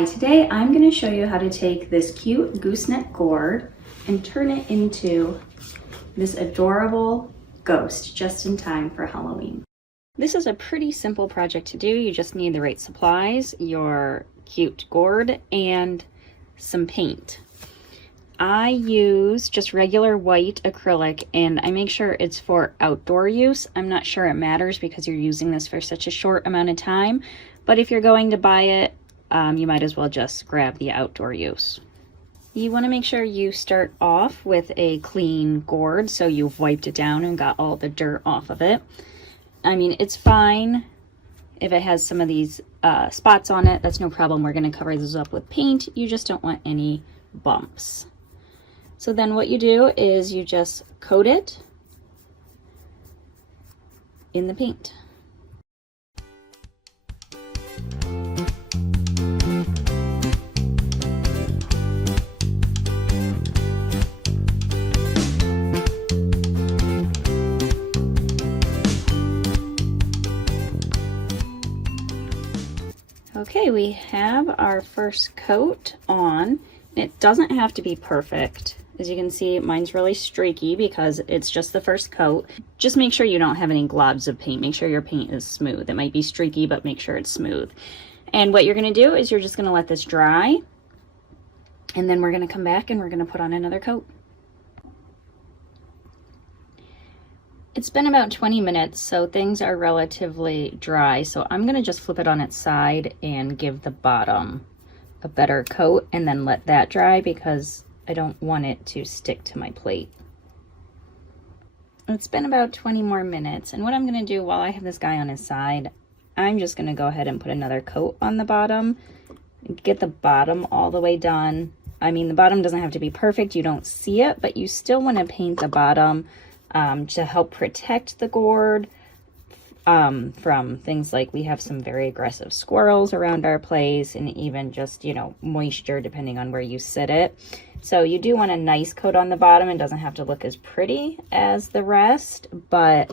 Hi, today I'm going to show you how to take this cute gooseneck gourd and turn it into this adorable ghost just in time for Halloween. This is a pretty simple project to do. You just need the right supplies, your cute gourd, and some paint. I use just regular white acrylic, and I make sure it's for outdoor use. I'm not sure it matters because you're using this for such a short amount of time, but if you're going to buy it, you might as well just grab the outdoor use. You want to make sure you start off with a clean gourd, so you've wiped it down and got all the dirt off of it. I mean, it's fine if it has some of these spots on it. That's no problem. We're going to cover those up with paint. You just don't want any bumps. So then what you do is you just coat it in the paint. Okay, we have our first coat on. It doesn't have to be perfect. As you can see, mine's really streaky because it's just the first coat. Just make sure you don't have any globs of paint. Make sure your paint is smooth. It might be streaky, but make sure it's smooth. And what you're going to do is you're just going to let this dry. And then we're going to come back and we're going to put on another coat. It's been about 20 minutes, so things are relatively dry. So I'm going to just flip it on its side and give the bottom a better coat and then let that dry because I don't want it to stick to my plate. It's been about 20 more minutes, and what I'm going to do while I have this guy on his side, I'm just going to go ahead and put another coat on the bottom, get the bottom all the way done. I mean, the bottom doesn't have to be perfect, you don't see it, but you still want to paint the bottom to help protect the gourd from things like we have some very aggressive squirrels around our place, and even just, you know, moisture depending on where you sit it. So you do want a nice coat on the bottom. It doesn't have to look as pretty as the rest, but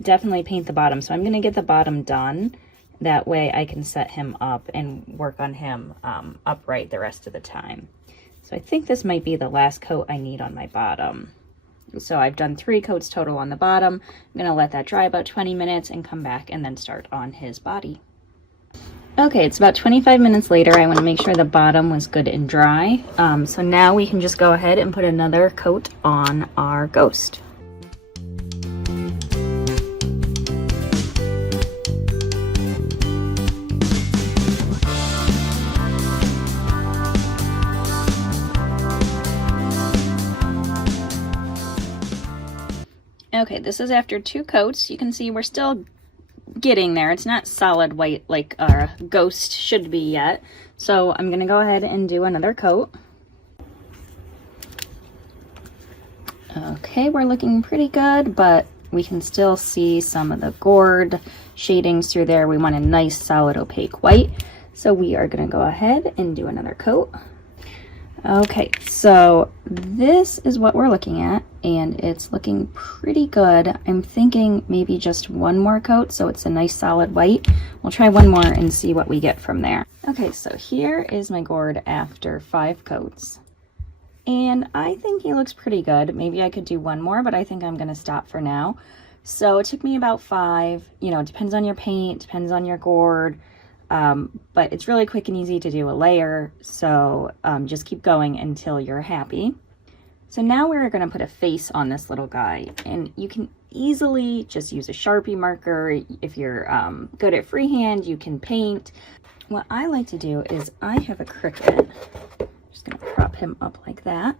definitely paint the bottom. So I'm going to get the bottom done. That way I can set him up and work on him upright the rest of the time. So I think this might be the last coat I need on my bottom. So I've done 3 coats total on the bottom. I'm going to let that dry about 20 minutes and come back and then start on his body. Okay, it's about 25 minutes later. I want to make sure the bottom was good and dry. So now we can just go ahead and put another coat on our ghost. Okay, this is after 2 coats. You can see we're still getting there. It's not solid white like our ghost should be yet. So I'm going to go ahead and do another coat. Okay, we're looking pretty good, but we can still see some of the gourd shadings through there. We want a nice solid opaque white. So we are going to go ahead and do another coat. Okay, so this is what we're looking at, and it's looking pretty good. I'm thinking maybe just one more coat so it's a nice solid white. We'll try one more and see what we get from there. Okay, so here is my gourd after 5 coats. And I think he looks pretty good. Maybe I could do one more, but I think I'm going to stop for now. So it took me about 5. You know, it depends on your paint, depends on your gourd. But it's really quick and easy to do a layer, so just keep going until you're happy. So now we're going to put a face on this little guy, and you can easily just use a Sharpie marker. If you're good at freehand, you can paint. What I like to do is I have a Cricut. I'm just going to prop him up like that.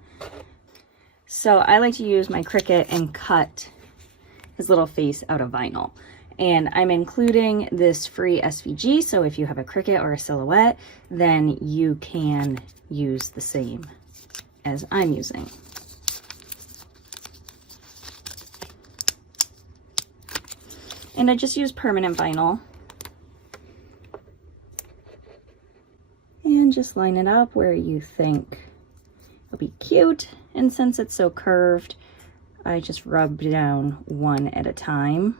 So I like to use my Cricut and cut his little face out of vinyl. And I'm including this free SVG, so if you have a Cricut or a Silhouette, then you can use the same as I'm using. And I just use permanent vinyl. And just line it up where you think it'll be cute. And since it's so curved, I just rub down one at a time.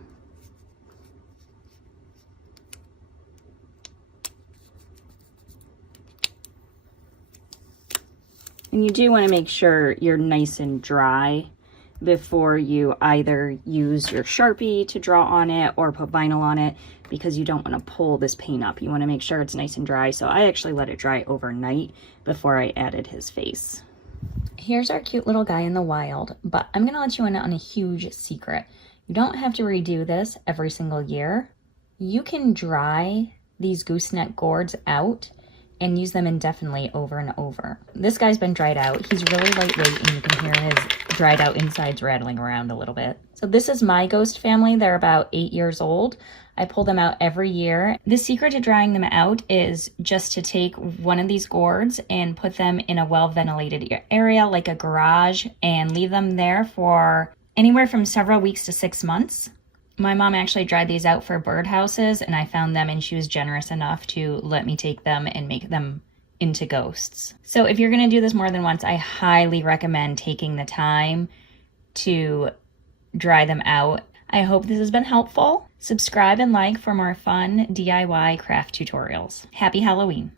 And you do want to make sure you're nice and dry before you either use your Sharpie to draw on it or put vinyl on it, because you don't want to pull this paint up. You want to make sure it's nice and dry. So I actually let it dry overnight before I added his face. Here's our cute little guy in the wild, but I'm gonna let you in on a huge secret. You don't have to redo this every single year. You can dry these gooseneck gourds out and use them indefinitely over and over. This guy's been dried out. He's really lightweight and you can hear his dried out insides rattling around a little bit. So this is my ghost family. They're about 8 years old. I pull them out every year. The secret to drying them out is just to take one of these gourds and put them in a well-ventilated area like a garage and leave them there for anywhere from several weeks to 6 months. My mom actually dried these out for birdhouses, and I found them and she was generous enough to let me take them and make them into ghosts. So if you're gonna do this more than once, I highly recommend taking the time to dry them out. I hope this has been helpful. Subscribe and like for more fun DIY craft tutorials. Happy Halloween.